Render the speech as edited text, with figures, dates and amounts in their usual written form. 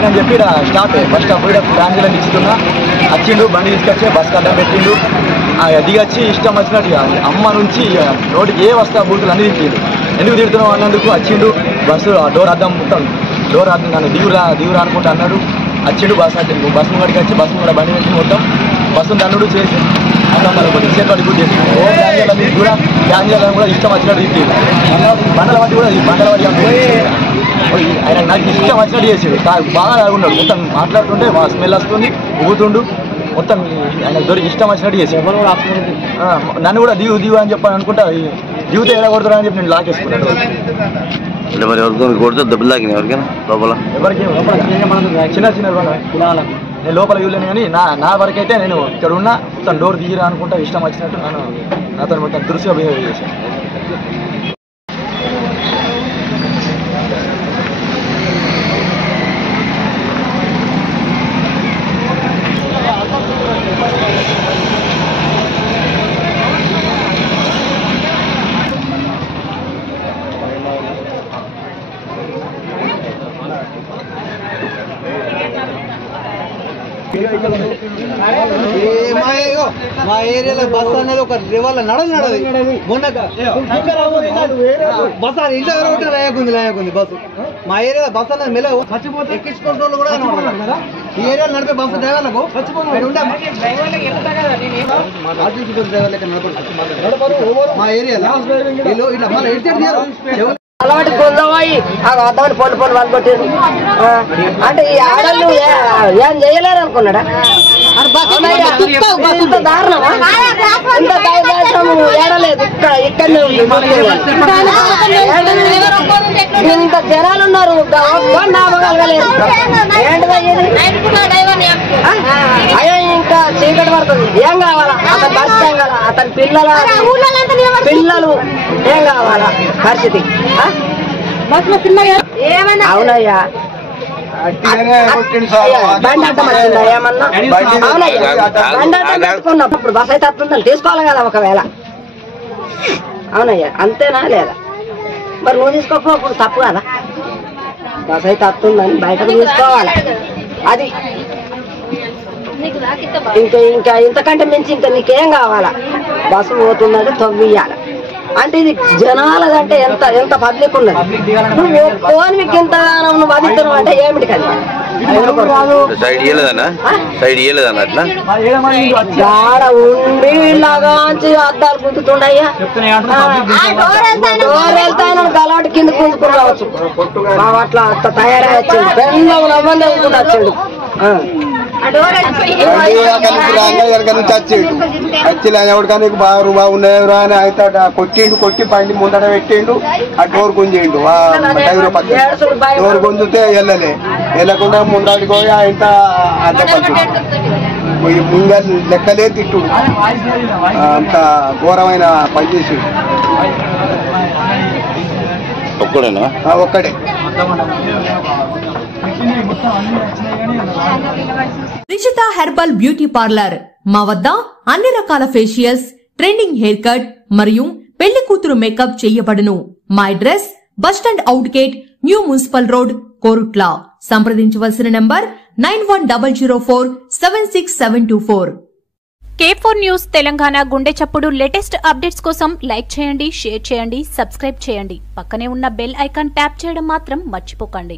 ఎక్కినని చెప్పి stop bus stop కూడా ప్రాంజీలను ఇస్తున్నా వచ్చిండు బండి తీసుకొచ్చి బస్ కట్టం పెట్టిండు దిగొచ్చి ఇష్టం వచ్చినట్టు అమ్మ నుంచి నోటికి ఏ వస్తా బూతులు అన్ని తిట్టిండు ఎందుకు తిడుతున్నావు అన్నందుకు వచ్చిండు బస్సు డోర్ అద్దం మొత్తం డోర్ అద్దం నన్ను దిగురా అనుకుంటా అన్నాడు వచ్చిండు బస్సు ముంగడికి వచ్చి బస్సు ముంగడ బండి పెట్టి మొత్తం బస్సు దన్నుడు చేసి అట్లా మన కొద్దిగా చేతి కూడా చేసి ఓ బ్యాంజర్ల మీద కూడా బ్యాంజర్లను కూడా ఇష్టం వచ్చినట్టు తిట్టిండు బండల బట్టి కూడా బండల బట్టి ఆయన నాకు ఇష్టం వచ్చినట్టు చేసాడు బాగా తాగున్నాడు మొత్తం మాట్లాడుతుంటే స్మెల్ వస్తుంది ఊగుతుండు మొత్తం ఆయన దొరికి ఇష్టం వచ్చినట్టు చేసాడు నన్ను కూడా దిగు అని చెప్పని అనుకుంటా దిగుతే ఎలా కొడతారా అని చెప్పి నేను లాకేసుకున్నాను ఎవరికి చిన్న నేను లోపల ఇవ్వలేను కానీ నా వరకైతే నేను ఇక్కడ ఉన్నా మొత్తం డోర్ దిగిరా అనుకుంటా ఇష్టం వచ్చినట్టు నాతో మొత్తం దురుసుగా బిహేవ్ చేశాను మా ఏరియాలో బస్ అనేది ఒక రివల్ నడదు మొన్న బస్ అది ఇంట్లో లాయకుంది బస్సు మా ఏరియాలో బస్ అనేది మెల్ల ఎక్కించుకుంటూ కూడా ఈ ఏరియాలో నడిపే బస్సు డ్రైవర్లకు మా ఏరియాలో ఇట్లా మళ్ళీ ఎడితే అలవాటు కొందపోయి అద్దమని పొల్లు వాళ్ళు కొట్టారు అంటే ఈ ఆడళ్ళు ఏం చేయలేరు అనుకున్నాడా ఇంత దారుణమా ఇంత దయదాక్షము ఏడలేదు ఇక్కడనే ఉంది ఇంత జనాలు ఉన్నారు నామగలగలేదు అయ్యో ఇంకా చీకటి పడుతుంది ఏం కావాలా అతని పరిస్థితి ఏం కావాలా అతని పిల్లలు ఏం కావాలా పరిస్థితి అవునయ్యా బండి అడ్డం వచ్చిందా ఏమన్నా అవునయ్యా బండి అడ్డం పెట్టుకున్నప్పుడు బస్ అయితే అట్లుందని తీసుకోవాలి కదా ఒకవేళ అవునయ్యా అంతేనా లేదా మరి నువ్వు తీసుకోకపోప్పుడు తప్పు కదా బస్ అయితే అత్తుందని బయటకు తీసుకోవాలి అది ఇంకా ఇంతకంటే మించి ఇంకా నీకేం కావాలా బస్సు పోతుందంటే తవ్వియాలి అంటే ఇది జనాలదంటే ఎంత పబ్లిక్ ఉన్నది నువ్వు ఫోన్ మీకు ఇంతగానో నువ్వు అదిస్తున్నావు అంటే ఏమిటి కదా గాడ ఉండి ఇలాగాంచి అద్దాలు గుంతుతుండయ్యా డోర్ వెళ్తాయని గలాటి కింద గుంజుకుని రావచ్చు అట్లా తయారై వచ్చిండు పెళ్ళ నవ్వంది అనుకుంటూ వచ్చిండు ఎవరికైనా బాగున్నాయరా అని అయితే కొట్టి బండి ముందట పెట్టిండు ఆ డోర్ గుంజిండు డోర్ గుంజితే వెళ్ళకుండా ముందటికి పోయి ఆయన ముంగ లెక్కలే తిట్టుడు అంత ఘోరమైన పనిచేసి ఒక్కడే రిషిత హెర్బల్ బ్యూటీ పార్లర్ మా వద్ద అన్ని రకాల ఫేషియల్స్ ట్రెండింగ్ హెయిర్ కట్ మరియు పెళ్లి కూతురు మేకప్ చేయబడును మా address bus stand out gate new municipal road Korutla సంప్రదించవలసిన నంబర్ 9100476724. K4 న్యూస్ తెలంగాణ గుండె చప్పుడు లేటెస్ట్ అప్డేట్స్ కోసం లైక్ చేయండి, షేర్ చేయండి, సబ్స్క్రైబ్ చేయండి. పక్కనే ఉన్న బెల్ ఐకాన్ ట్యాప్ చేయడం మాత్రం మర్చిపోకండి.